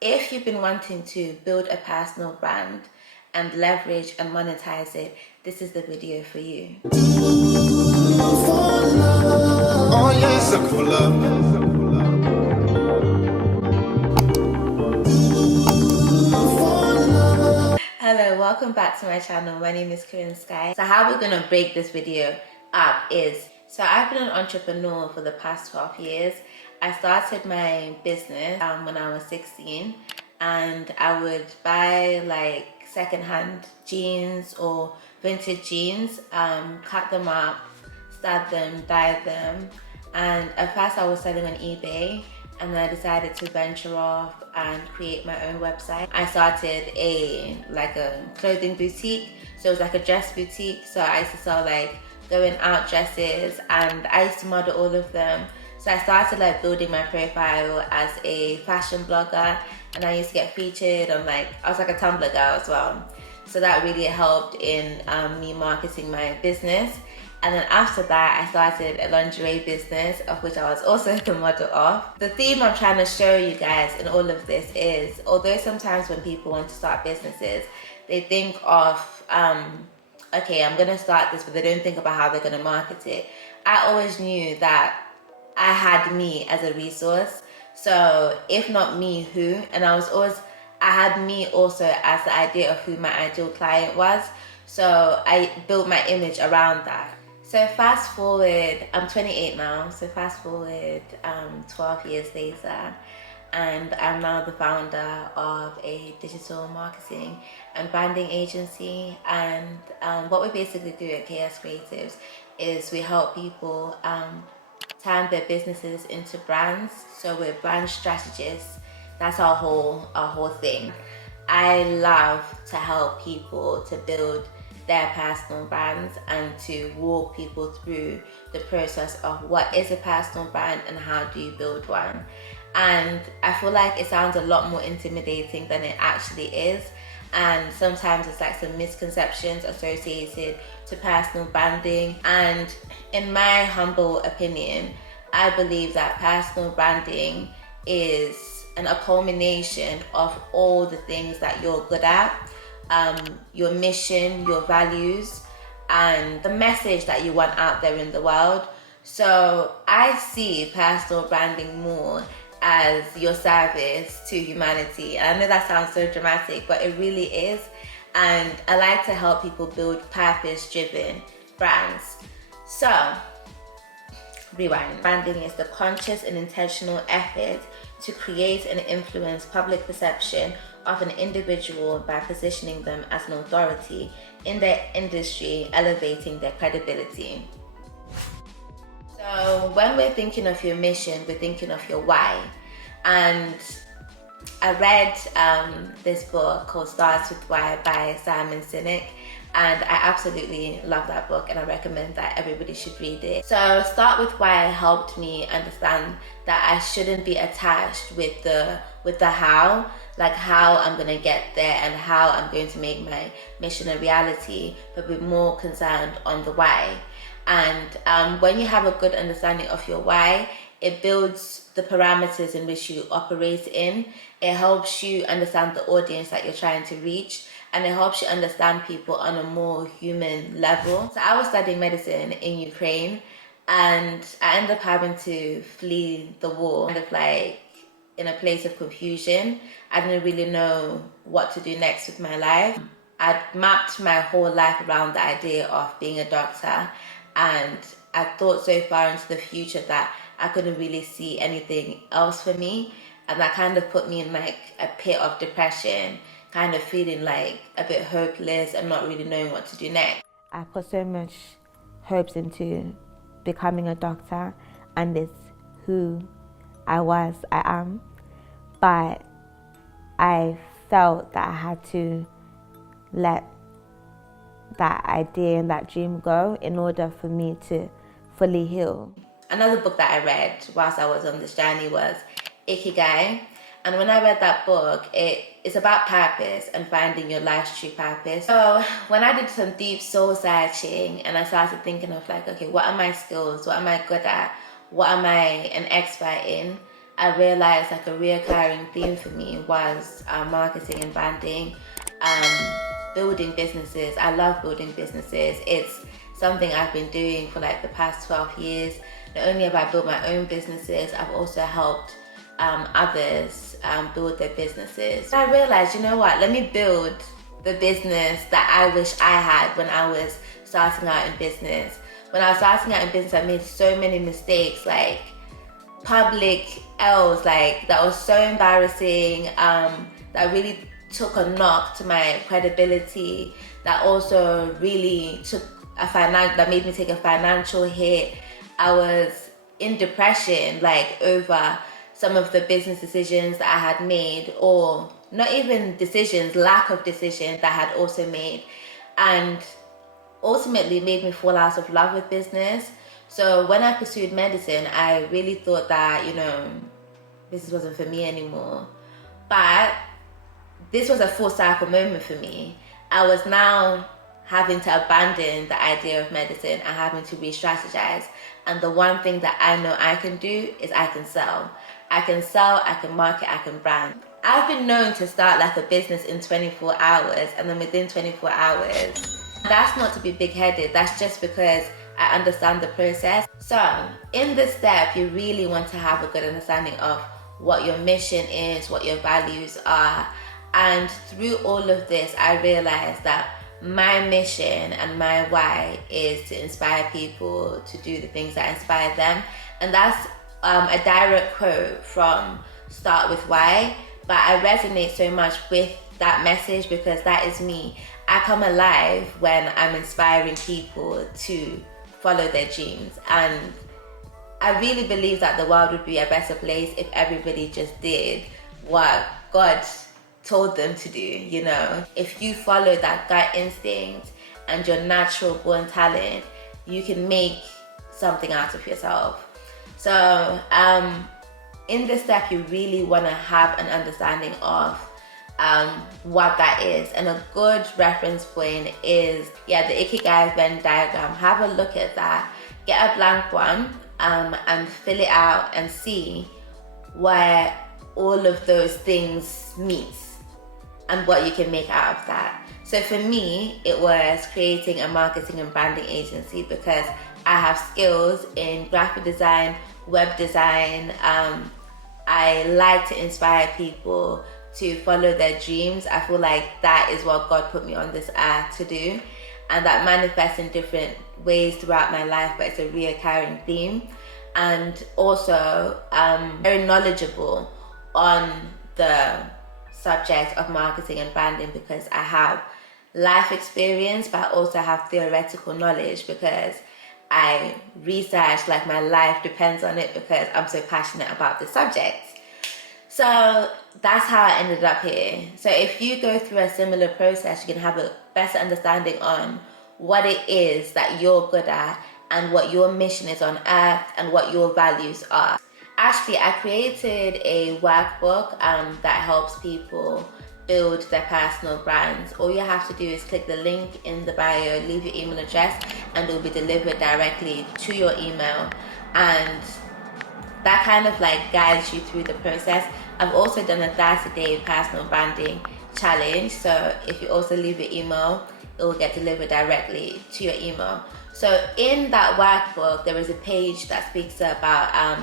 If you've been wanting to build a personal brand and leverage and monetize it, this is the video for you. Oh yes, sucker for love. Hello, welcome back to my channel. My name is Korean Sky. So how we're gonna break this video up is, so I've been an entrepreneur for the past 12 years. I started my business when I was 16, and I would buy like secondhand jeans or vintage jeans, cut them up, stud them, dye them, and at first I was selling on eBay, and then I decided to venture off and create my own website. I started a clothing boutique, so it was like a dress boutique. So I used to sell like going out dresses, and I used to model all of them. So I started like building my profile as a fashion blogger, and I used to get featured on I was like a Tumblr girl as well. So that really helped in me marketing my business. And then after that, I started a lingerie business, of which I was also the model of. The theme I'm trying to show you guys in all of this is, although sometimes when people want to start businesses, they think of, okay, I'm gonna start this, but they don't think about how they're gonna market it. I always knew that I had me as a resource. So if not me, who? And I had me also as the idea of who my ideal client was. So I built my image around that. So fast forward, I'm 28 now, so fast forward 12 years later, and I'm now the founder of a digital marketing and branding agency. And what we basically do at KS Creatives is we help people turn their businesses into brands. So we're brand strategists. That's our whole thing. I love to help people to build their personal brands and to walk people through the process of what is a personal brand and how do you build one. And I feel like it sounds a lot more intimidating than it actually is. And sometimes it's like some misconceptions associated to personal branding. And in my humble opinion, I believe that personal branding is a culmination of all the things that you're good at, your mission, your values, and the message that you want out there in the world. So I see personal branding more as your service to humanity. And I know that sounds so dramatic, but it really is. And I like to help people build purpose-driven brands. So, rewind. Branding is the conscious and intentional effort to create and influence public perception of an individual by positioning them as an authority in their industry, elevating their credibility. So when we're thinking of your mission, we're thinking of your why. And I read this book called Starts With Why by Simon Sinek, and I absolutely love that book, and I recommend that everybody should read it. So Start With Why helped me understand that I shouldn't be attached with the how, like how I'm gonna get there and how I'm going to make my mission a reality, but be more concerned on the why. And when you have a good understanding of your why, it builds the parameters in which you operate in. It helps you understand the audience that you're trying to reach, and it helps you understand people on a more human level. So I was studying medicine in Ukraine, and I ended up having to flee the war, kind of like in a place of confusion. I didn't really know what to do next with my life. I'd mapped my whole life around the idea of being a doctor, and I thought so far into the future that I couldn't really see anything else for me. And that kind of put me in like a pit of depression, kind of feeling like a bit hopeless and not really knowing what to do next. I put so much hopes into becoming a doctor, and it's who I am. But I felt that I had to let that idea and that dream go in order for me to fully heal. Another book that I read whilst I was on this journey was Ikigai. And when I read that book, it's about purpose and finding your life's true purpose. So when I did some deep soul searching and I started thinking of like, okay, what are my skills? What am I good at? What am I an expert in? I realized like a reoccurring theme for me was marketing and branding, building businesses. I love building businesses. It's something I've been doing for like the past 12 years. Not only have I built my own businesses, I've also helped others build their businesses. I realized, you know what, let me build the business that I wish I had when I was starting out in business. When I was starting out in business, I made so many mistakes, like public L's, like that was so embarrassing, that really took a knock to my credibility, that also really took that made me take a financial hit. I was in depression, like over some of the business decisions that I had made, or not even decisions, lack of decisions that I had also made, and ultimately made me fall out of love with business. So when I pursued medicine, I really thought that, you know, business wasn't for me anymore. But this was a full circle moment for me. I was now having to abandon the idea of medicine and having to re-strategize. And the one thing that I know I can do is I can sell. I can sell, I can market, I can brand. I've been known to start like a business in 24 hours, and then within 24 hours. That's not to be big-headed, that's just because I understand the process. So in this step, you really want to have a good understanding of what your mission is, what your values are. And through all of this, I realized that my mission and my why is to inspire people to do the things that inspire them. And that's a direct quote from Start With Why, but I resonate so much with that message because that is me. I come alive when I'm inspiring people to follow their dreams. And I really believe that the world would be a better place if everybody just did what God told them to do, you know. If you follow that gut instinct and your natural born talent, you can make something out of yourself. So in this step, you really want to have an understanding of what that is. And a good reference point is, the Ikigai Venn diagram. Have a look at that. Get a blank one and fill it out and see where all of those things meet and what you can make out of that. So for me, it was creating a marketing and branding agency because I have skills in graphic design, web design. I like to inspire people to follow their dreams. I feel like that is what God put me on this earth to do. And that manifests in different ways throughout my life, but it's a reoccurring theme. And also very knowledgeable on the subject of marketing and branding because I have life experience, but I also have theoretical knowledge because I research, like my life depends on it because I'm so passionate about the subject. So that's how I ended up here. So if you go through a similar process, you can have a better understanding on what it is that you're good at and what your mission is on earth and what your values are. Actually, I created a workbook that helps people build their personal brands. All you have to do is click the link in the bio, leave your email address, and it will be delivered directly to your email. And that kind of like guides you through the process. I've also done a 30-day personal branding challenge. So if you also leave your email, it will get delivered directly to your email. So in that workbook, there is a page that speaks about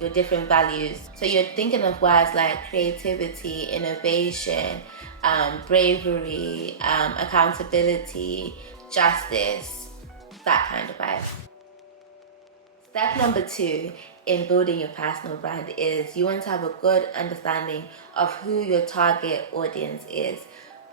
your different values. So you're thinking of words like creativity, innovation, bravery, accountability, justice, that kind of vibe. Step number 2 in building your personal brand is you want to have a good understanding of who your target audience is.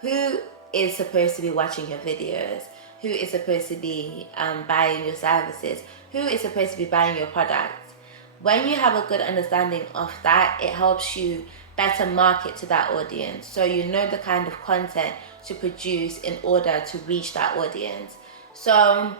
Who is supposed to be watching your videos? Who is supposed to be buying your services? Who is supposed to be buying your products? When you have a good understanding of that, it helps you better market to that audience. So you know the kind of content to produce in order to reach that audience. So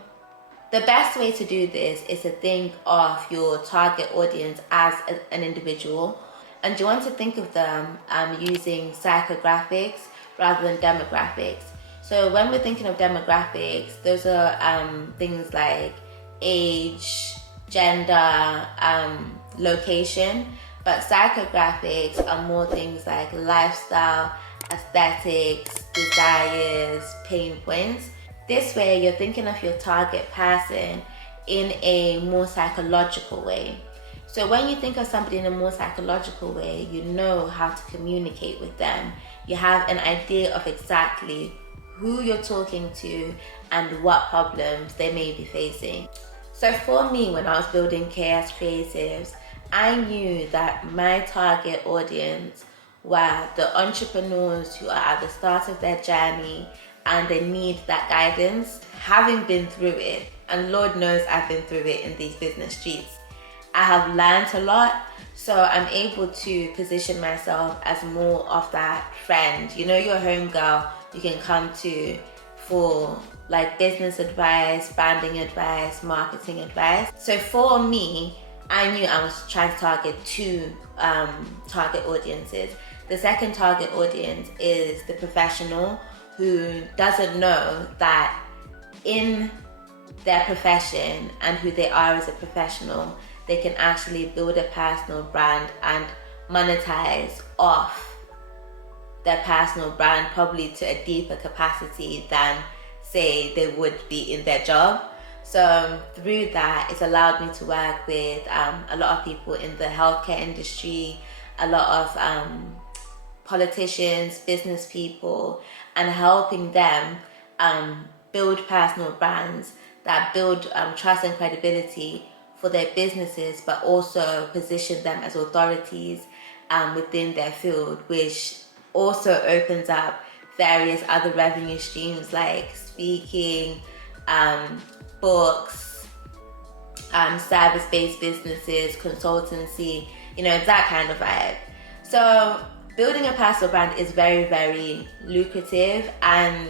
the best way to do this is to think of your target audience as an individual. And you want to think of them using psychographics rather than demographics. So when we're thinking of demographics, those are things like age, gender, location. But psychographics are more things like lifestyle, aesthetics, desires, pain points. This way, you're thinking of your target person in a more psychological way. So when you think of somebody in a more psychological way, you know how to communicate with them. You have an idea of exactly who you're talking to and what problems they may be facing. So for me, when I was building KS Creatives, I knew that my target audience were the entrepreneurs who are at the start of their journey and they need that guidance. Having been through it, and Lord knows I've been through it in these business streets, I have learned a lot, so I'm able to position myself as more of that friend. You know, your home girl you can come to for like business advice, branding advice, marketing advice. So for me, I knew I was trying to target two target audiences. The second target audience is the professional who doesn't know that in their profession and who they are as a professional, they can actually build a personal brand and monetize off their personal brand probably to a deeper capacity than say they would be in their job. So through that, it's allowed me to work with a lot of people in the healthcare industry, a lot of politicians, business people, and helping them build personal brands that build trust and credibility for their businesses, but also position them as authorities within their field, which also opens up various other revenue streams like speaking, books, service-based businesses, consultancy, you know, that kind of vibe. So building a personal brand is very, very lucrative, and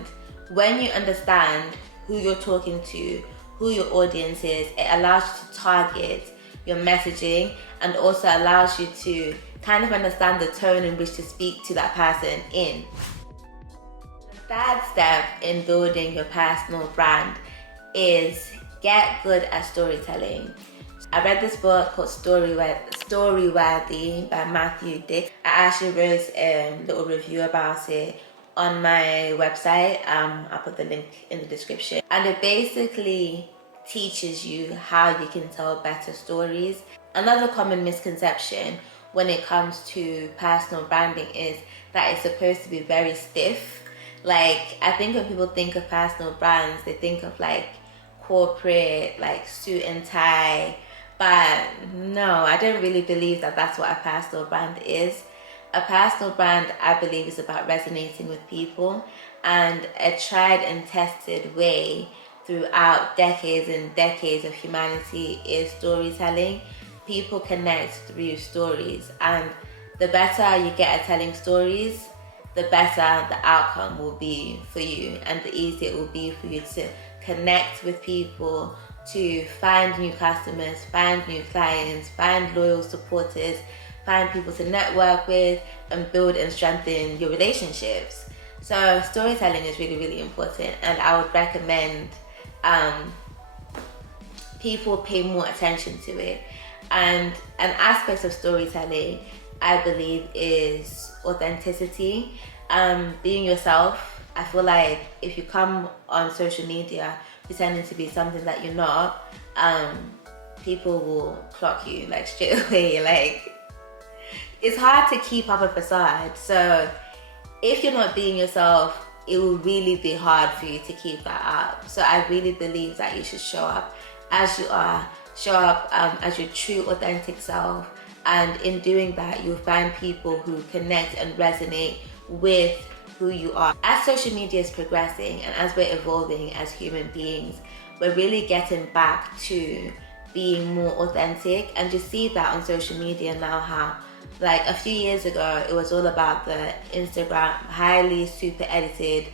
when you understand who you're talking to, who your audience is, it allows you to target your messaging and also allows you to kind of understand the tone in which to speak to that person in. The third step in building your personal brand is get good at storytelling. I read this book called Storyworthy by Matthew Dick. I actually wrote a little review about it on my website. I'll put the link in the description. And it basically teaches you how you can tell better stories. Another common misconception when it comes to personal branding is that it's supposed to be very stiff. Like, I think when people think of personal brands, they think of like corporate, like suit and tie. But no, I don't really believe that that's what a personal brand is. A personal brand, I believe, is about resonating with people, and a tried and tested way throughout decades and decades of humanity is storytelling. People connect through stories, and the better you get at telling stories, the better the outcome will be for you, and the easier it will be for you to connect with people, to find new customers, find new clients, find loyal supporters, find people to network with, and build and strengthen your relationships. So storytelling is really, really important, and I would recommend people pay more attention to it. And an aspect of storytelling, I believe, is authenticity, being yourself. I feel like if you come on social media pretending to be something that you're not, people will clock you like straight away. Like, it's hard to keep up a facade. So if you're not being yourself, it will really be hard for you to keep that up. So I really believe that you should show up as you are, show up as your true authentic self, and in doing that you'll find people who connect and resonate with who you are. As social media is progressing and as we're evolving as human beings, we're really getting back to being more authentic, and you see that on social media now, how like a few years ago it was all about the Instagram, highly super edited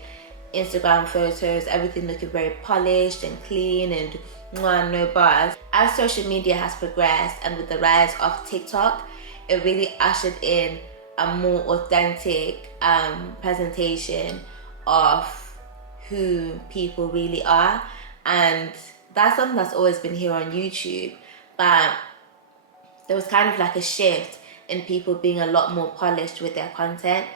Instagram photos, everything looking very polished and clean and no bars. As social media has progressed, and with the rise of TikTok, it really ushered in a more authentic presentation of who people really are. And that's something that's always been here on YouTube, but there was kind of like a shift in people being a lot more polished with their content.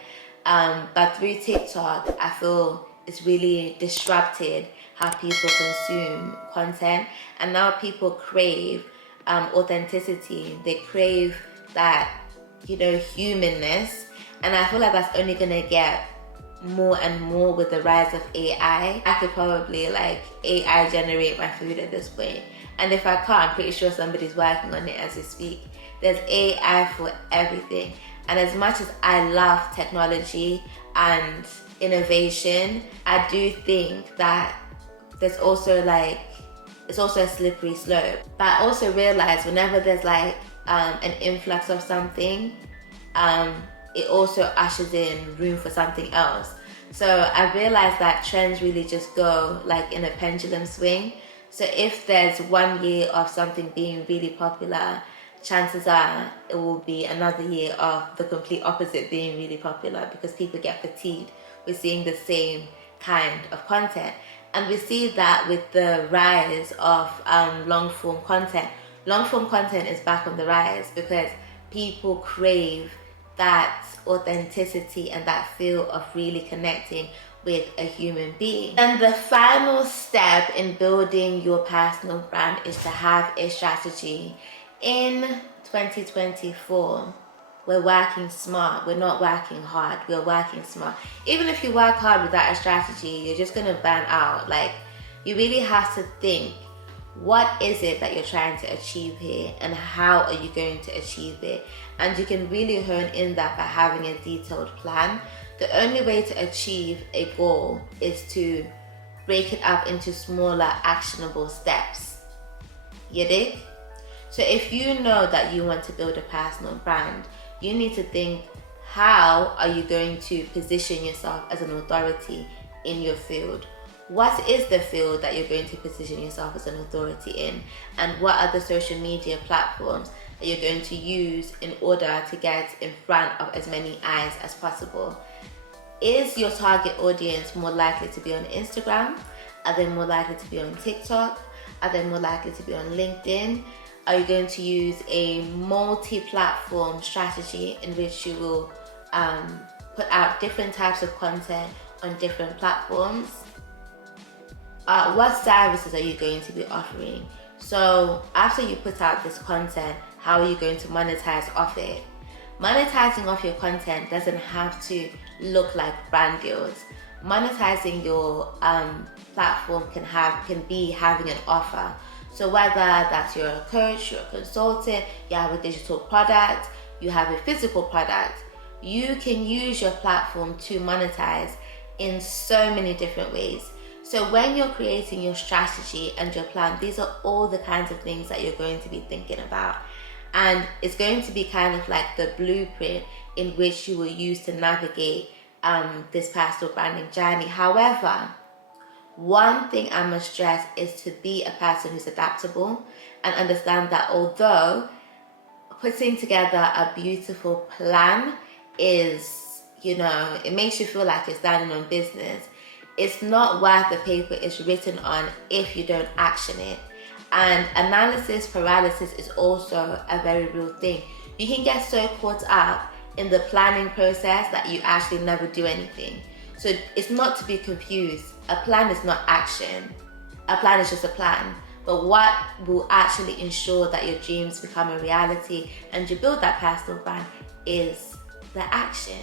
But through TikTok, I feel it's really disrupted how people consume content, and now people crave authenticity. They crave that, humanness, and I feel like that's only gonna get more and more with the rise of AI. I could probably AI generate my food at this point, and if I can't, I'm pretty sure somebody's working on it as we speak. There's AI for everything, and as much as I love technology and innovation, I do think that there's also it's also a slippery slope. But I also realize whenever there's an influx of something, it also ushers in room for something else. So I realized that trends really just go in a pendulum swing. So if there's 1 year of something being really popular, chances are it will be another year of the complete opposite being really popular, because people get fatigued with seeing the same kind of content. And we see that with the rise of long form content. Long form content is back on the rise because people crave that authenticity and that feel of really connecting with a human being. And the final step in building your personal brand is to have a strategy. In 2024, we're working smart. We're not working hard. We're working smart. Even if you work hard without a strategy, you're just gonna burn out. You really have to think, what is it that you're trying to achieve here, and how are you going to achieve it? And you can really hone in that by having a detailed plan. The only way to achieve a goal is to break it up into smaller, actionable steps. You dig? So if you know that you want to build a personal brand, you need to think, how are you going to position yourself as an authority in your field? What is the field that you're going to position yourself as an authority in? And what are the social media platforms that you're going to use in order to get in front of as many eyes as possible? Is your target audience more likely to be on Instagram? Are they more likely to be on TikTok? Are they more likely to be on LinkedIn? Are you going to use a multi-platform strategy in which you will put out different types of content on different platforms? What services are you going to be offering? So after you put out this content, how are you going to monetize off it? Monetizing off your content doesn't have to look like brand deals. Monetizing your platform can be having an offer. So whether that's you're a coach, you're a consultant, you have a digital product, you have a physical product, you can use your platform to monetize in so many different ways. So when you're creating your strategy and your plan, these are all the kinds of things that you're going to be thinking about. And it's going to be kind of like the blueprint in which you will use to navigate this personal branding journey. However, one thing I must stress is to be a person who's adaptable and understand that although putting together a beautiful plan is, it makes you feel like you're standing on business, it's not worth the paper it's written on if you don't action it. And analysis paralysis is also a very real thing. You can get so caught up in the planning process that you actually never do anything. So it's not to be confused. A plan is not action. A plan is just a plan. But what will actually ensure that your dreams become a reality and you build that personal brand is the action.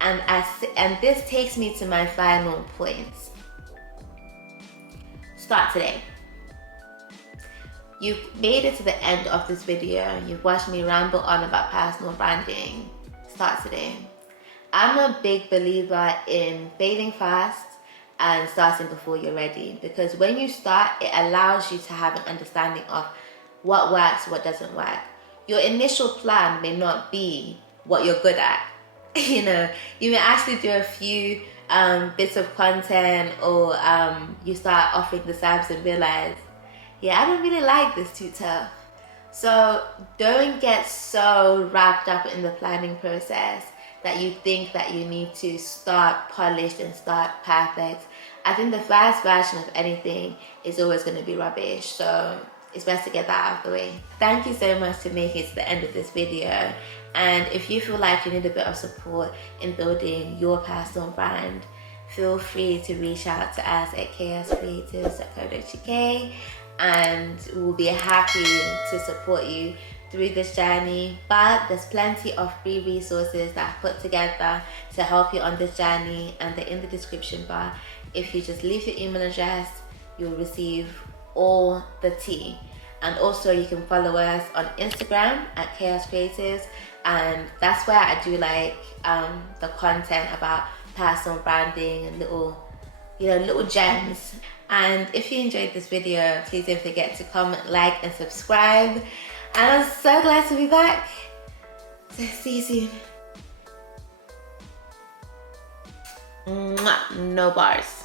And this takes me to my final point. Start today. You've made it to the end of this video. You've watched me ramble on about personal branding. Start today. I'm a big believer in failing fast and starting before you're ready, because when you start, it allows you to have an understanding of what works, what doesn't work. Your initial plan may not be what you're good at. You may actually do a few bits of content, or you start offering the service and realize, I don't really like this, too tough. So don't get so wrapped up in the planning process that you think that you need to start polished and start perfect. I think the first version of anything is always going to be rubbish. So it's best to get that out of the way. Thank you so much for making it to the end of this video. And if you feel like you need a bit of support in building your personal brand, feel free to reach out to us at chaoscreatives.co.uk, and we'll be happy to support you through this journey. But there's plenty of free resources that I've put together to help you on this journey, and they're in the description bar. If you just leave your email address, you'll receive all the tea. And also you can follow us on Instagram at Chaos Creatives, and that's where I do like the content about personal branding and little gems. And if you enjoyed this video, please don't forget to comment, like, and subscribe. And I'm so glad to be back. So see you soon. Mwah. No bars.